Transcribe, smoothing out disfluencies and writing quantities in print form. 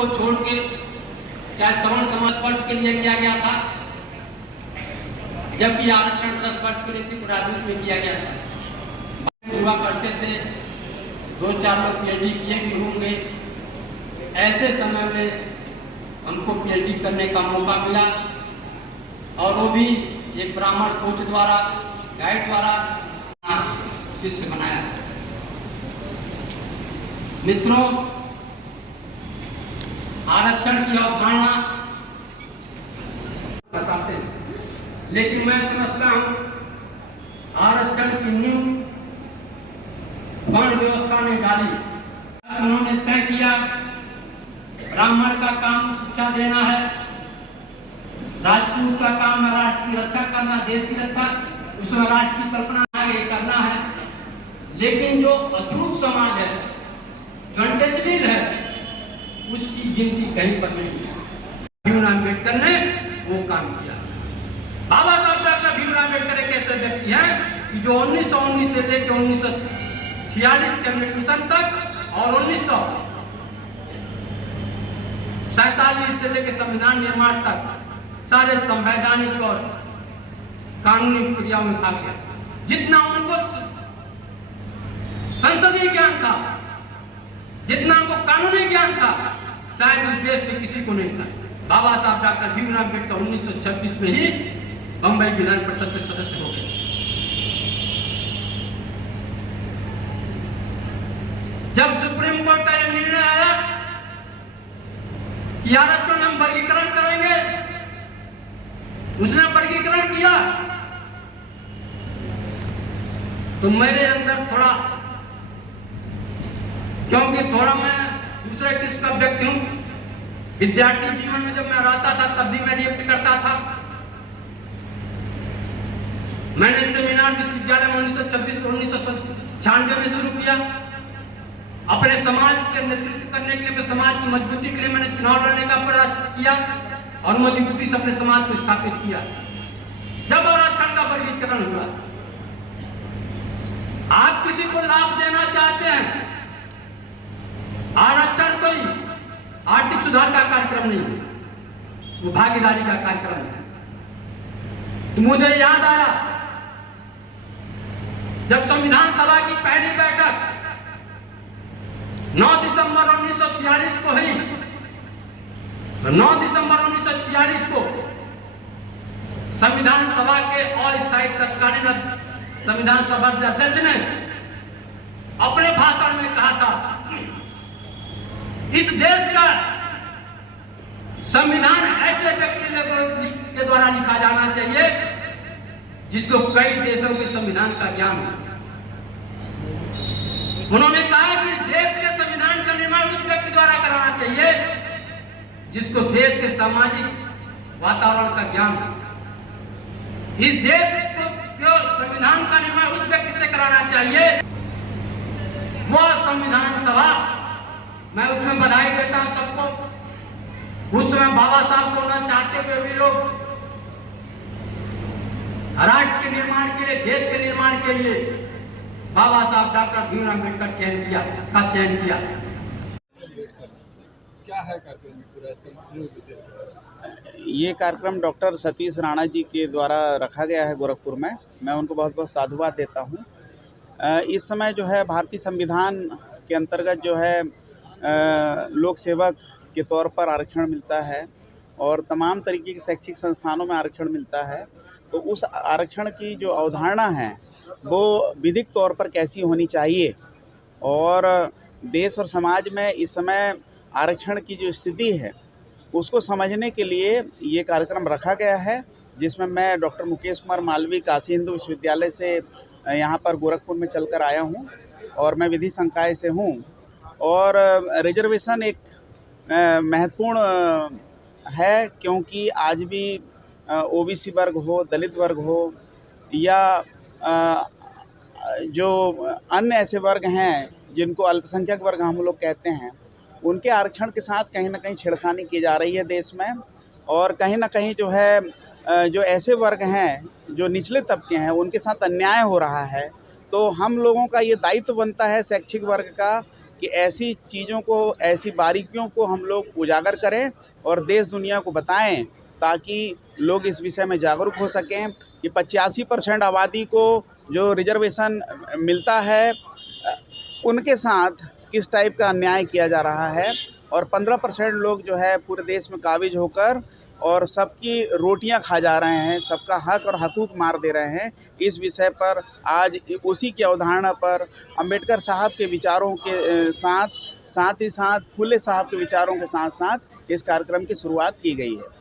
को छोड़ के चाहे सवर्ण समाज वर्ष के लिए किया गया था, जबकि आरक्षण 10 वर्ष के लिए सिर्फ राजनीति में किया गया था। हुआ करते थे, 2-4 लोग पीएचडी किए भी होंगे। ऐसे समय में हमको पीएचडी करने का मौका मिला और वो भी एक ब्राह्मण कोच द्वारा, गाइड द्वारा शिष्य बनाया। मित्रों, आरक्षण की अवधारणा बताते हैं, लेकिन मैं समझता हूं आरक्षण की नींव वर्ण व्यवस्था ने डाली। उन्होंने तय किया ब्राह्मण का काम शिक्षा देना है, राजपूत का काम है राष्ट्र की रक्षा करना, देश की रक्षा, उसमें राष्ट्र की कल्पना ये करना है। लेकिन जो अछूत समाज है, जो अनटचबल है, उसकी गिनती कहीं पर नहीं है। भीमराव अम्बेडकर ने वो काम किया। बाबा साहब डॉक्टर भीमराव अम्बेडकर एक ऐसे व्यक्ति हैं कि जो 1919 से लेकर 1946 कैबिनेट मिशन तक और 1947 से लेकर संविधान निर्माण तक सारे संवैधानिक और कानूनी प्रक्रियाओं में भाग लिया। जितना उनको संसदीय ज्ञान था, जितना उनको कानूनी ज्ञान था, शायद उस देश में किसी को नहीं था। बाबा साहब डॉक्टर भीमराव अम्बेडकर 1926 में ही बंबई विधान परिषद के सदस्य हो गए। जब सुप्रीम कोर्ट का यह निर्णय आया कि आरक्षण हम वर्गीकरण करेंगे, उसने वर्गीकरण किया तो मेरे अंदर थोड़ा, क्योंकि थोड़ा मैं दूसरे किस्म का व्यक्ति हूं, विद्यार्थी जीवन में जब मैं रहता था तब भी मैं रिएक्ट करता था। मैंने सेमिनार विश्वविद्यालय में 1996 में शुरू किया। अपने समाज के नेतृत्व करने के लिए, अपने समाज की मजबूती के लिए मैंने चुनाव लड़ने का प्रयास किया और मजबूती से अपने समाज को स्थापित किया। जब आरक्षण का वर्गीकरण हुआ, आप किसी को लाभ देना चाहते हैं, आरक्षण कोई आर्थिक सुधार का कार्यक्रम नहीं है, वो भागीदारी का कार्यक्रम है। तो मुझे याद आया जब संविधान सभा की पहली बैठक 9 दिसंबर 1946 को हुई, तो 9 दिसंबर 1946 को संविधान सभा के अस्थायी तत्कालीन संविधान सभा अध्यक्ष ने अपने भाषण में कहा था, इस देश का संविधान ऐसे व्यक्ति के द्वारा लिखा जाना चाहिए जिसको कई देशों के संविधान का ज्ञान है। उन्होंने कहा कि देश के संविधान का निर्माण उस व्यक्ति द्वारा कराना चाहिए जिसको देश के सामाजिक वातावरण का ज्ञान है। इस देश को केवल संविधान का निर्माण उस व्यक्ति से कराना चाहिए। वो संविधान सभा, मैं उसमें बधाई देता हूं सबको। उस समय बाबा साहब को न चाहते हुए भी लोग राष्ट्र के निर्माण के लिए, देश के निर्माण के लिए बाबा साहब डॉक्टर भीमराव अम्बेडकर चयन किया। क्या है कार्यक्रम पूरा ये कार्यक्रम डॉक्टर सतीश राणा जी के द्वारा रखा गया है गोरखपुर में। मैं उनको बहुत बहुत साधुवाद देता हूँ। इस समय जो है भारतीय संविधान के अंतर्गत जो है लोक सेवक के तौर पर आरक्षण मिलता है और तमाम तरीके के शैक्षिक संस्थानों में आरक्षण मिलता है। तो उस आरक्षण की जो अवधारणा है वो विधिक तौर पर कैसी होनी चाहिए और देश और समाज में इस समय आरक्षण की जो स्थिति है उसको समझने के लिए ये कार्यक्रम रखा गया है, जिसमें मैं डॉक्टर मुकेश कुमार मालवीय काशी हिंदू विश्वविद्यालय से यहाँ पर गोरखपुर में चलकर आया हूँ और मैं विधि संकाय से हूँ। और रिजर्वेशन एक महत्वपूर्ण है, क्योंकि आज भी ओबीसी वर्ग हो, दलित वर्ग हो या जो अन्य ऐसे वर्ग हैं जिनको अल्पसंख्यक वर्ग हम लोग कहते हैं, उनके आरक्षण के साथ कहीं ना कहीं छेड़खानी की जा रही है देश में। और कहीं ना कहीं जो है जो ऐसे वर्ग हैं जो निचले तबके हैं उनके साथ अन्याय हो रहा है। तो हम लोगों का ये दायित्व बनता है शैक्षिक वर्ग का कि ऐसी चीज़ों को, ऐसी बारीकियों को हम लोग उजागर करें और देश दुनिया को बताएं, ताकि लोग इस विषय में जागरूक हो सकें कि 85% आबादी को जो रिजर्वेशन मिलता है उनके साथ किस टाइप का अन्याय किया जा रहा है, और 15% लोग जो है पूरे देश में काबिज होकर और सबकी रोटियां खा जा रहे हैं, सबका हक और हकूक़ मार दे रहे हैं। इस विषय पर आज उसी की अवधारणा पर अंबेडकर साहब के विचारों के साथ ही साथ फुले साहब के विचारों के साथ साथ इस कार्यक्रम की शुरुआत की गई है।